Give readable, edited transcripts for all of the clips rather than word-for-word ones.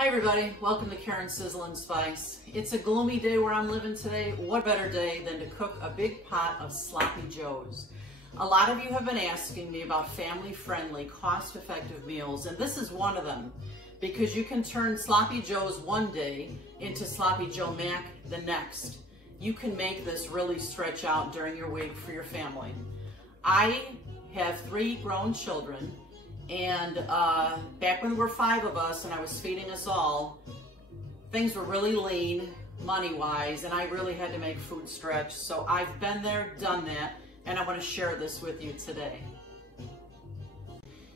Hi everybody, welcome to Karen's Sizzle and Spice. It's a gloomy day where I'm living today. What better day than to cook a big pot of sloppy joes? A lot of you have been asking me about family-friendly, cost-effective meals, and this is one of them, because you can turn sloppy joes one day into sloppy joe mac the next. You can make this really stretch out during your week for your family. I have 3 grown children, and back when there were 5 of us and I was feeding us all, things were really lean money-wise, and I really had to make food stretch. So I've been there, done that, and I want to share this with you today.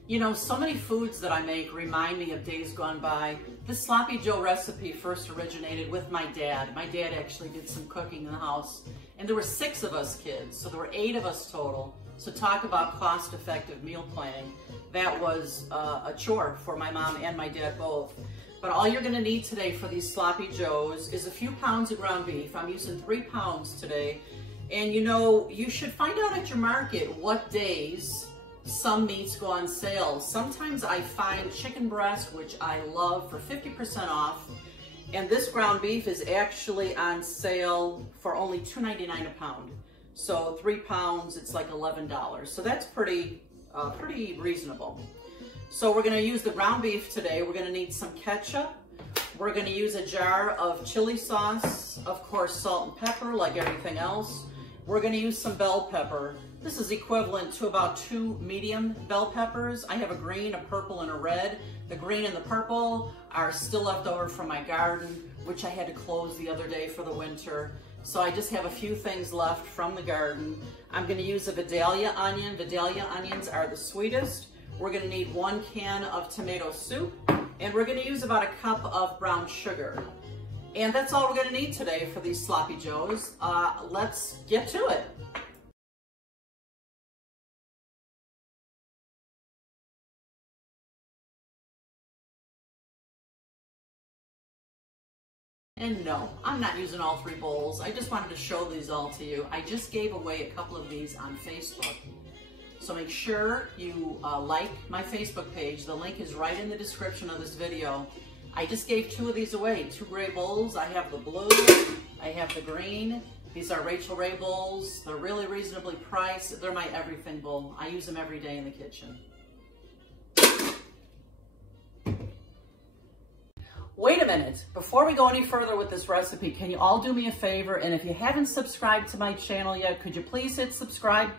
You know, so many foods that I make remind me of days gone by. This sloppy joe recipe first originated with my dad. My dad actually did some cooking in the house, and there were 6 of us kids, so there were 8 of us total. So talk about cost-effective meal planning. That was a chore for my mom and my dad both. But all you're gonna need today for these sloppy joes is a few pounds of ground beef. I'm using 3 pounds today. And you know, you should find out at your market what days some meats go on sale. Sometimes I find chicken breast, which I love, for 50% off. And this ground beef is actually on sale for only $2.99 a pound. So 3 pounds, it's like $11. So that's pretty reasonable. So we're gonna use the ground beef today. We're gonna need some ketchup. We're gonna use a jar of chili sauce, of course, salt and pepper like everything else. We're gonna use some bell pepper. This is equivalent to about 2 medium bell peppers. I have a green, a purple, and a red. The green and the purple are still left over from my garden, which I had to close the other day for the winter. So I just have a few things left from the garden. I'm gonna use a Vidalia onion. Vidalia onions are the sweetest. We're gonna need 1 can of tomato soup, and we're gonna use about a cup of brown sugar. And that's all we're gonna need today for these sloppy joes. Let's get to it. And no, I'm not using all 3 bowls. I just wanted to show these all to you. I just gave away a couple of these on Facebook. So make sure you like my Facebook page. The link is right in the description of this video. I just gave 2 of these away, 2 gray bowls. I have the blue, I have the green. These are Rachel Ray bowls. They're really reasonably priced. They're my everything bowl. I use them every day in the kitchen. Wait a minute, before we go any further with this recipe, can you all do me a favor? And if you haven't subscribed to my channel yet, could you please hit subscribe?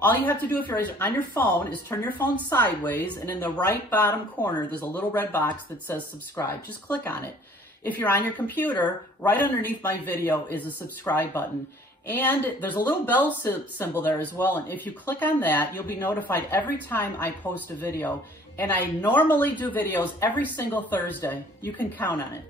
All you have to do if you're on your phone is turn your phone sideways, and in the right bottom corner, there's a little red box that says subscribe. Just click on it. If you're on your computer, right underneath my video is a subscribe button. And there's a little bell symbol there as well. And if you click on that, you'll be notified every time I post a video. And I normally do videos every single Thursday. You can count on it.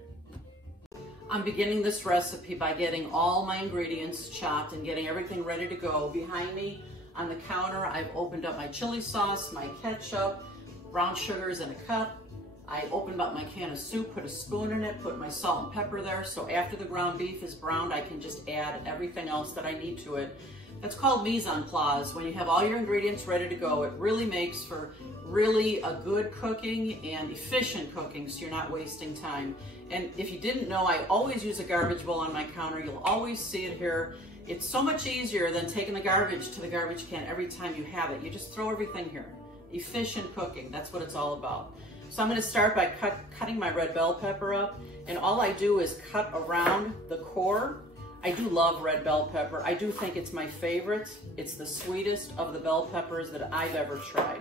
I'm beginning this recipe by getting all my ingredients chopped and getting everything ready to go. Behind me on the counter, I've opened up my chili sauce, my ketchup, brown sugars in a cup. I opened up my can of soup, put a spoon in it, put my salt and pepper there. So after the ground beef is browned, I can just add everything else that I need to it. That's called mise en place. When you have all your ingredients ready to go, it really makes for really a good cooking and efficient cooking, so you're not wasting time. And if you didn't know, I always use a garbage bowl on my counter. You'll always see it here. It's so much easier than taking the garbage to the garbage can every time you have it. You just throw everything here. Efficient cooking, that's what it's all about. So I'm gonna start by cutting my red bell pepper up, and all I do is cut around the core. I do love red bell pepper. I do think it's my favorite. It's the sweetest of the bell peppers that I've ever tried.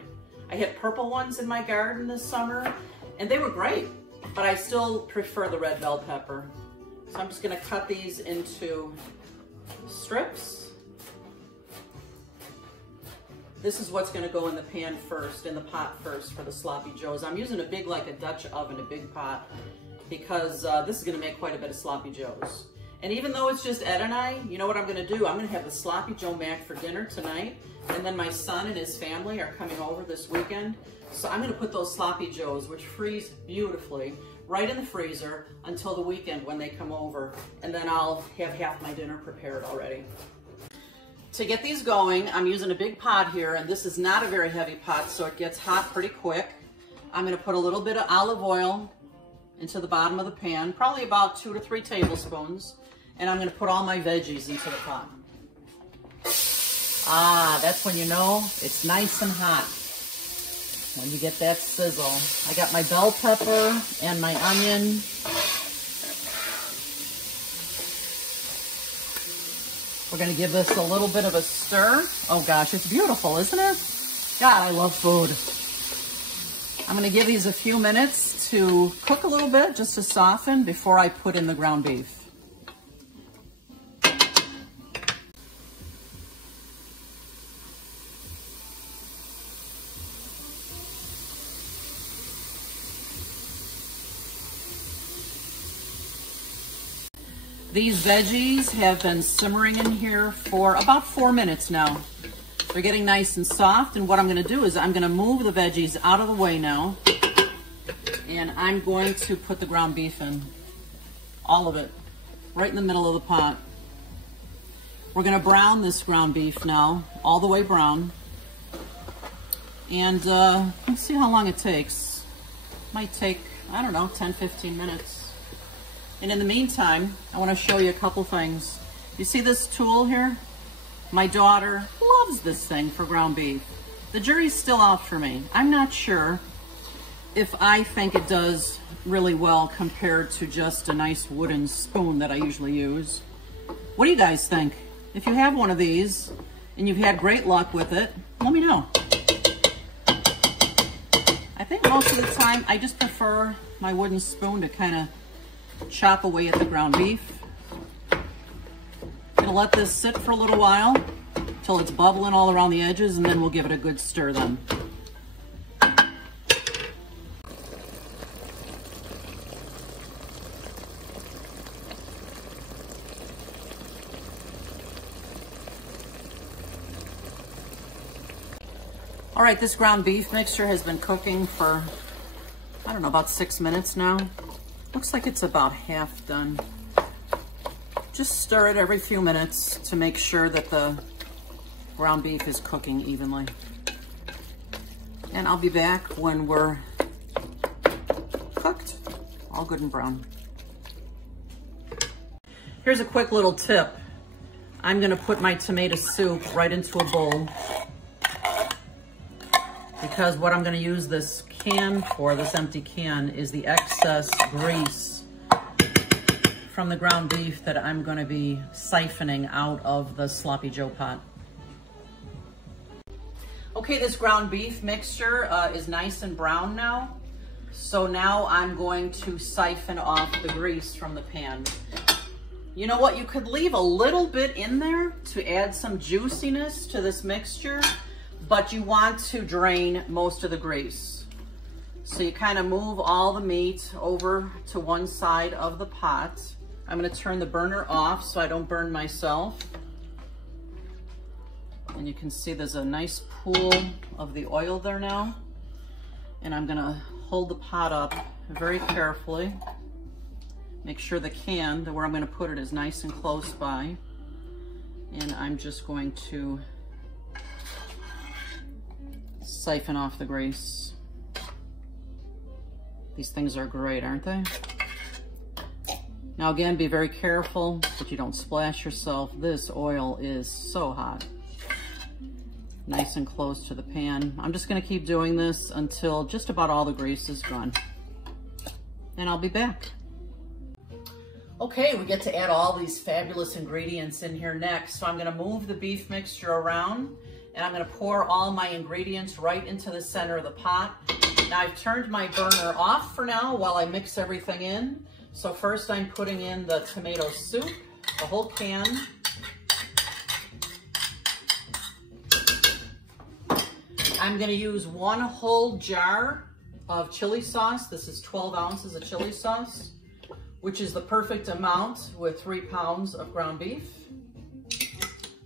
I had purple ones in my garden this summer, and they were great, but I still prefer the red bell pepper. So I'm just gonna cut these into strips. This is what's gonna go in the pan first, in the pot first for the sloppy joes. I'm using a big, like a Dutch oven, a big pot, because this is gonna make quite a bit of sloppy joes. And even though it's just Ed and I, you know what I'm gonna do? I'm gonna have the sloppy joe mac for dinner tonight, and then my son and his family are coming over this weekend. So I'm gonna put those sloppy joes, which freeze beautifully, right in the freezer until the weekend when they come over. And then I'll have half my dinner prepared already. To get these going, I'm using a big pot here, and this is not a very heavy pot, so it gets hot pretty quick. I'm gonna put a little bit of olive oil into the bottom of the pan, probably about 2 to 3 tablespoons. And I'm gonna put all my veggies into the pot. Ah, that's when you know it's nice and hot. When you get that sizzle. I got my bell pepper and my onion. We're gonna give this a little bit of a stir. Oh gosh, it's beautiful, isn't it? God, I love food. I'm gonna give these a few minutes to cook a little bit, just to soften before I put in the ground beef. These veggies have been simmering in here for about 4 minutes now. They're getting nice and soft, and what I'm gonna do is I'm gonna move the veggies out of the way now, and I'm going to put the ground beef in, all of it, right in the middle of the pot. We're gonna brown this ground beef now, all the way brown, and let's see how long it takes. Might take, I don't know, 10-15 minutes. And in the meantime, I want to show you a couple things. You see this tool here? My daughter loves this thing for ground beef. The jury's still out for me. I'm not sure if I think it does really well compared to just a nice wooden spoon that I usually use. What do you guys think? If you have one of these and you've had great luck with it, let me know. I think most of the time I just prefer my wooden spoon to kind of chop away at the ground beef. Gonna let this sit for a little while until it's bubbling all around the edges, and then we'll give it a good stir then. All right, this ground beef mixture has been cooking for, I don't know, about 6 minutes now. Looks like it's about half done. Just stir it every few minutes to make sure that the ground beef is cooking evenly. And I'll be back when we're cooked, all good and brown. Here's a quick little tip. I'm gonna put my tomato soup right into a bowl, because what I'm gonna use this can for, this empty can, is the excess grease from the ground beef that I'm gonna be siphoning out of the Sloppy Joe pot. Okay, this ground beef mixture is nice and brown now. So now I'm going to siphon off the grease from the pan. You know what, you could leave a little bit in there to add some juiciness to this mixture, but you want to drain most of the grease. So you kind of move all the meat over to one side of the pot. I'm gonna turn the burner off so I don't burn myself. And you can see there's a nice pool of the oil there now. And I'm gonna hold the pot up very carefully. Make sure the can, where I'm gonna put it, is nice and close by. And I'm just going to siphon off the grease. These things are great, aren't they? Now again, be very careful that you don't splash yourself. This oil is so hot. Nice and close to the pan. I'm just gonna keep doing this until just about all the grease is gone. And I'll be back. Okay, we get to add all these fabulous ingredients in here next. So I'm gonna move the beef mixture around, and I'm gonna pour all my ingredients right into the center of the pot. Now I've turned my burner off for now while I mix everything in. So first I'm putting in the tomato soup, the whole can. I'm gonna use 1 whole jar of chili sauce. This is 12 ounces of chili sauce, which is the perfect amount with 3 pounds of ground beef.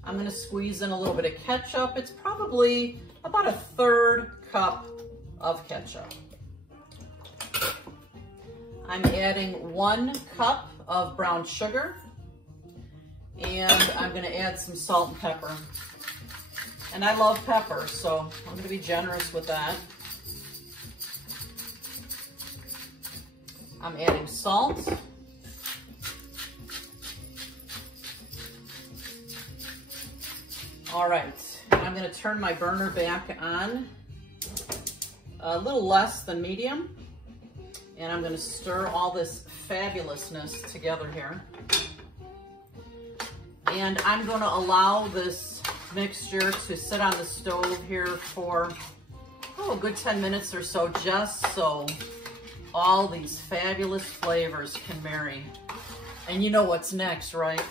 I'm gonna squeeze in a little bit of ketchup. It's probably about 1/3 cup of ketchup. I'm adding 1 cup of brown sugar, and I'm gonna add some salt and pepper. And I love pepper, so I'm gonna be generous with that. I'm adding salt. All right, I'm gonna turn my burner back on a little less than medium, and I'm gonna stir all this fabulousness together here. And I'm gonna allow this mixture to sit on the stove here for, a good 10 minutes or so, just so all these fabulous flavors can marry. And you know what's next, right?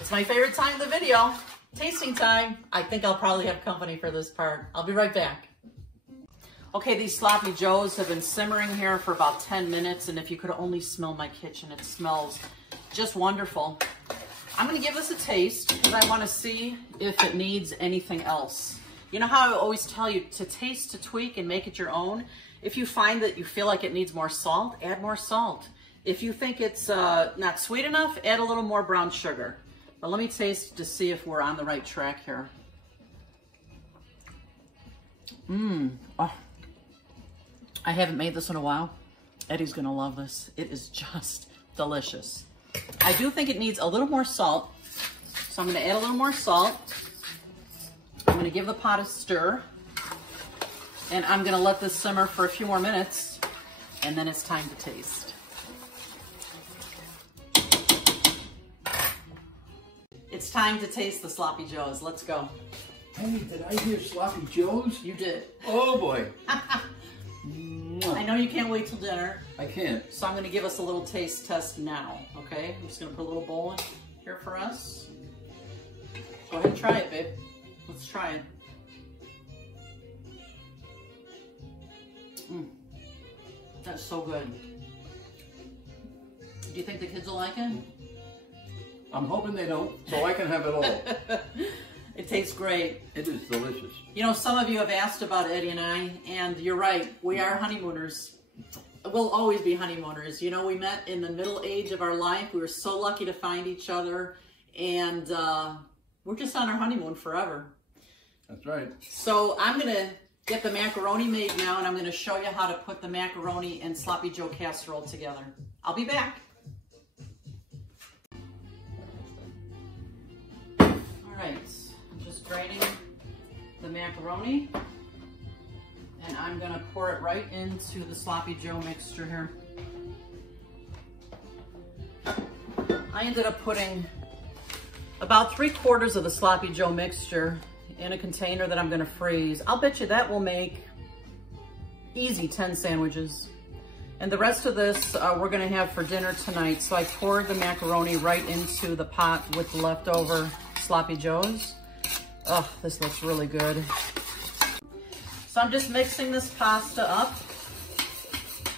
It's my favorite time of the video, tasting time. I think I'll probably have company for this part. I'll be right back. Okay, these sloppy joes have been simmering here for about 10 minutes, and if you could only smell my kitchen, it smells just wonderful. I'm gonna give this a taste because I wanna see if it needs anything else. You know how I always tell you to taste, to tweak, and make it your own? If you find that you feel like it needs more salt, add more salt. If you think it's not sweet enough, add a little more brown sugar. But let me taste to see if we're on the right track here. Oh. I haven't made this in a while. Eddie's gonna love this. It is just delicious. I do think it needs a little more salt, so I'm gonna add a little more salt. I'm gonna give the pot a stir, and I'm gonna let this simmer for a few more minutes, and then it's time to taste. It's time to taste the sloppy joes. Let's go. Hey, did I hear sloppy joes? You did. Oh boy. I know you can't wait till dinner. I can't. So I'm gonna give us a little taste test now, okay? I'm just gonna put a little bowl in here for us. Go ahead and try it, babe. Let's try it. That's so good. Do you think the kids will like it? I'm hoping they don't, so I can have it all. It tastes great. It is delicious. You know, some of you have asked about Eddie and I, and you're right. We are honeymooners. We'll always be honeymooners. You know, we met in the middle age of our life. We were so lucky to find each other, and we're just on our honeymoon forever. That's right. So I'm going to get the macaroni made now, and I'm going to show you how to put the macaroni and sloppy joe casserole together. I'll be back. All right, I'm just draining the macaroni, and I'm going to pour it right into the sloppy joe mixture here. I ended up putting about 3/4 of the sloppy joe mixture in a container that I'm gonna freeze. I'll bet you that will make easy 10 sandwiches. And the rest of this we're gonna have for dinner tonight. So I poured the macaroni right into the pot with the leftover sloppy joes. Oh, this looks really good. So I'm just mixing this pasta up.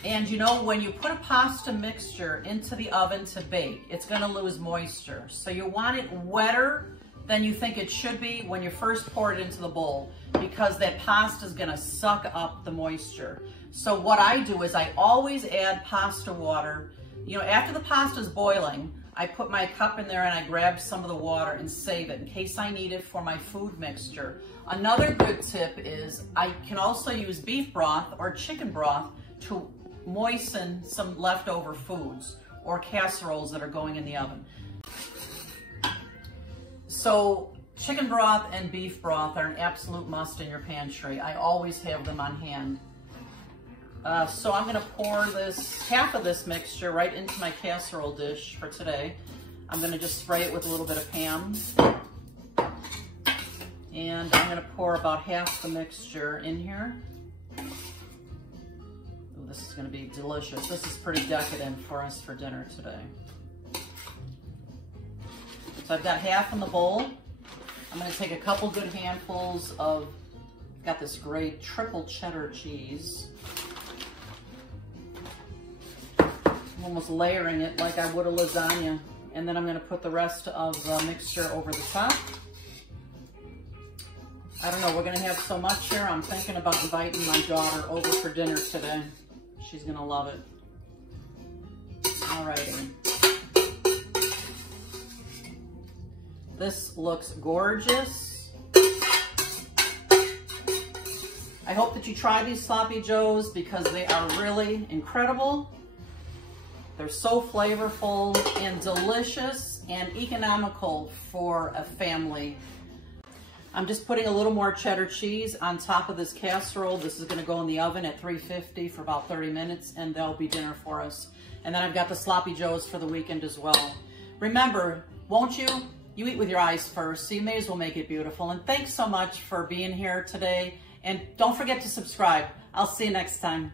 And you know, when you put a pasta mixture into the oven to bake, it's gonna lose moisture. So you want it wetter than you think it should be when you first pour it into the bowl, because that pasta is gonna suck up the moisture. So what I do is I always add pasta water. You know, after the pasta is boiling, I put my cup in there and I grab some of the water and save it in case I need it for my food mixture. Another good tip is I can also use beef broth or chicken broth to moisten some leftover foods or casseroles that are going in the oven. So chicken broth and beef broth are an absolute must in your pantry. I always have them on hand. So I'm gonna pour half of this mixture right into my casserole dish for today. I'm gonna just spray it with a little bit of Pam. And I'm gonna pour about half the mixture in here. Ooh, this is gonna be delicious. This is pretty decadent for us for dinner today. So I've got half in the bowl. I'm gonna take a couple good handfuls of, I've got this great triple cheddar cheese. I'm almost layering it like I would a lasagna. And then I'm gonna put the rest of the mixture over the top. I don't know, we're gonna have so much here. I'm thinking about inviting my daughter over for dinner today. She's gonna love it. Alrighty. This looks gorgeous. I hope that you try these sloppy joes because they are really incredible. They're so flavorful and delicious and economical for a family. I'm just putting a little more cheddar cheese on top of this casserole. This is gonna go in the oven at 350 for about 30 minutes, and that'll be dinner for us. And then I've got the sloppy joes for the weekend as well. Remember, won't you? You eat with your eyes first, so you may as well make it beautiful. And thanks so much for being here today. And don't forget to subscribe. I'll see you next time.